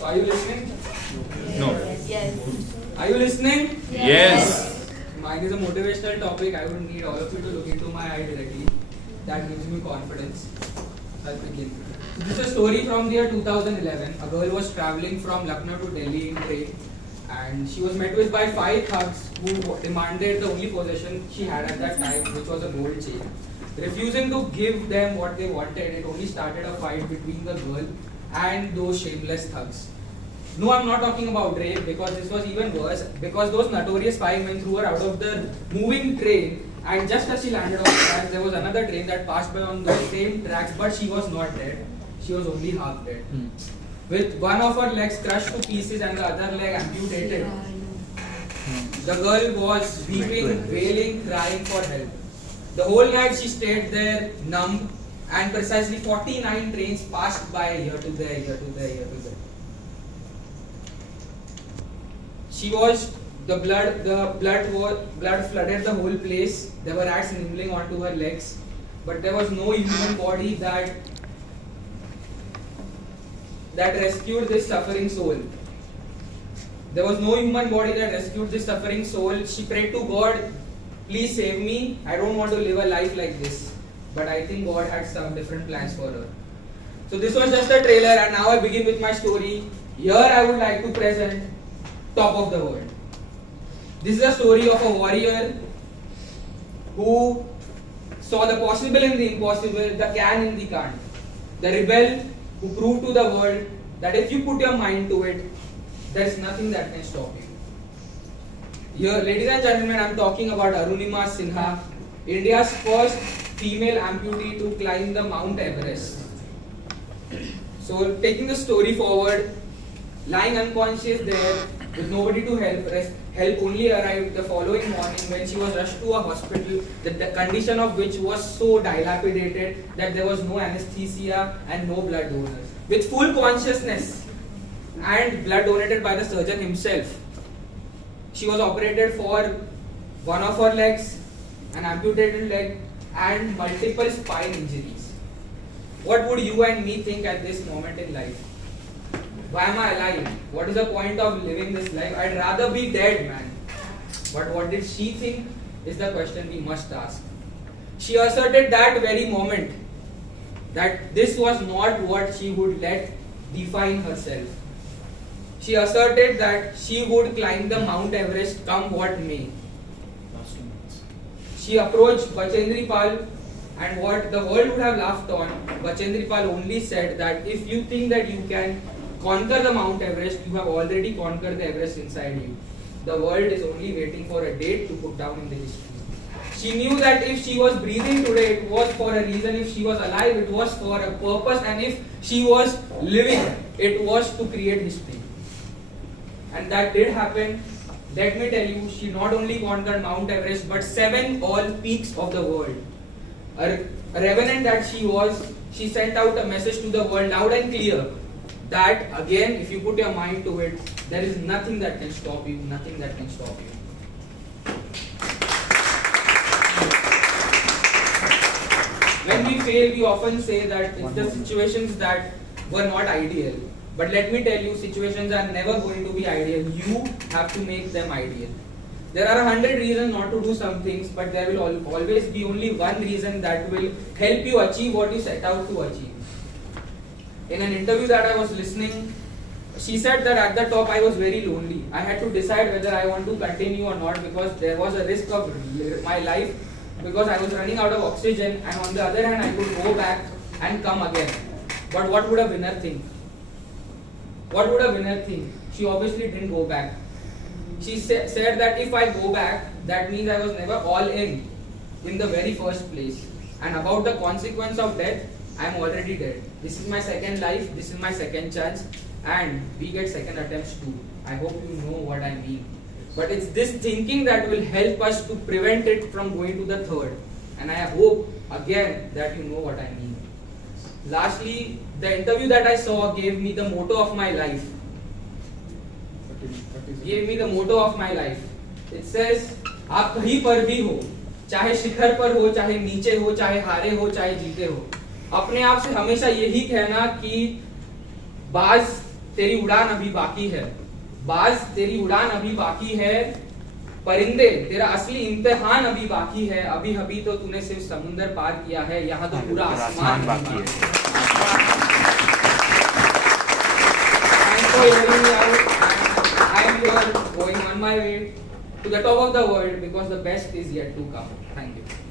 So are you listening? No. Yes. Are you listening? Yes. Mine is a motivational topic. I would need all of you to look into my eye directly. That gives me confidence. I'll begin. So this is a story from the year 2011. A girl was traveling from Lucknow to Delhi in train, and she was met with by 5 thugs who demanded the only possession she had at that time, which was a gold chain. Refusing to give them what they wanted, it only started a fight between the girl and those shameless thugs. No, I'm not talking about rape, because this was even worse. Because those notorious 5 men threw her out of the moving train, and just as she landed on the tracks, there was another train that passed by on the same tracks, but she was not dead. She was only half dead. With one of her legs crushed to pieces and the other leg amputated. The girl was weeping, wailing, crying for help. The whole night she stayed there, numb, and precisely 49 trains passed by here to there, here to there, here to there. She was blood flooded the whole place. There were rats nibbling onto her legs, but there was no human body that rescued this suffering soul. There was no human body that rescued this suffering soul. She prayed to God, please save me. I don't want to live a life like this. But I think God had some different plans for her. So this was just a trailer, and now I begin with my story. Here I would like to present Top of the World. This is a story of a warrior who saw the possible in the impossible, the can in the can't. The rebel who proved to the world that if you put your mind to it, there is nothing that can stop you. Here, ladies and gentlemen, I am talking about Arunima Sinha, India's first female amputee to climb the Mount Everest. So, taking the story forward, lying unconscious there with nobody to help only arrived the following morning when she was rushed to a hospital, the condition of which was so dilapidated that there was no anesthesia and no blood donors. With full consciousness and blood donated by the surgeon himself, she was operated for one of her legs, an amputated leg, and multiple spine injuries. What would you and me think at this moment in life? Why am I alive? What is the point of living this life? I'd rather be dead, man. But what did she think is the question we must ask. She asserted that very moment that this was not what she would let define herself. She asserted that she would climb the Mount Everest come what may. She approached Bachendri Pal, and what the world would have laughed on, Bachendri Pal only said that if you think that you can conquer the Mount Everest, you have already conquered the Everest inside you. The world is only waiting for a date to put down in the history. She knew that if she was breathing today, it was for a reason. If she was alive, it was for a purpose. And if she was living, it was to create history. And that did happen. Let me tell you, she not only conquered Mount Everest, but 7 all peaks of the world. A revenant that she was, she sent out a message to the world loud and clear that again, if you put your mind to it, there is nothing that can stop you, nothing that can stop you. When we fail, we often say that it's the situations that were not ideal. But let me tell you, situations are never going to be ideal. You have to make them ideal. There are 100 reasons not to do some things, but there will always be only one reason that will help you achieve what you set out to achieve. In an interview that I was listening, she said that at the top I was very lonely. I had to decide whether I want to continue or not because there was a risk of my life because I was running out of oxygen, and on the other hand I could go back and come again. But what would a winner think? What would a winner think? She obviously didn't go back. She said that if I go back, that means I was never all in the very first place. And about the consequence of death, I am already dead. This is my second life, this is my second chance, and we get second attempts too. I hope you know what I mean. But it's this thinking that will help us to prevent it from going to the third. And I hope again that you know what I mean. Lastly, the interview that I saw gave me the motto of my life. It says, आप कहीं पर भी हो, चाहे शिखर पर हो, चाहे नीचे हो, चाहे हारे हो, चाहे जीते हो, अपने आप से हमेशा यही कहना कि बाज तेरी उड़ान अभी बाकी है। बाज, तेरी उड़ान अभी बाकी है। परिंदे, तेरा असली इम्तिहान अभी बाकी है। अभी अभी तो तूने सिर्फ समुंदर पार किया है, यहाँ तो पूरा आसमान बाकी है। Thanks for hearing me out. I am here going on my way to the top of the world because the best is yet to come. Thank you.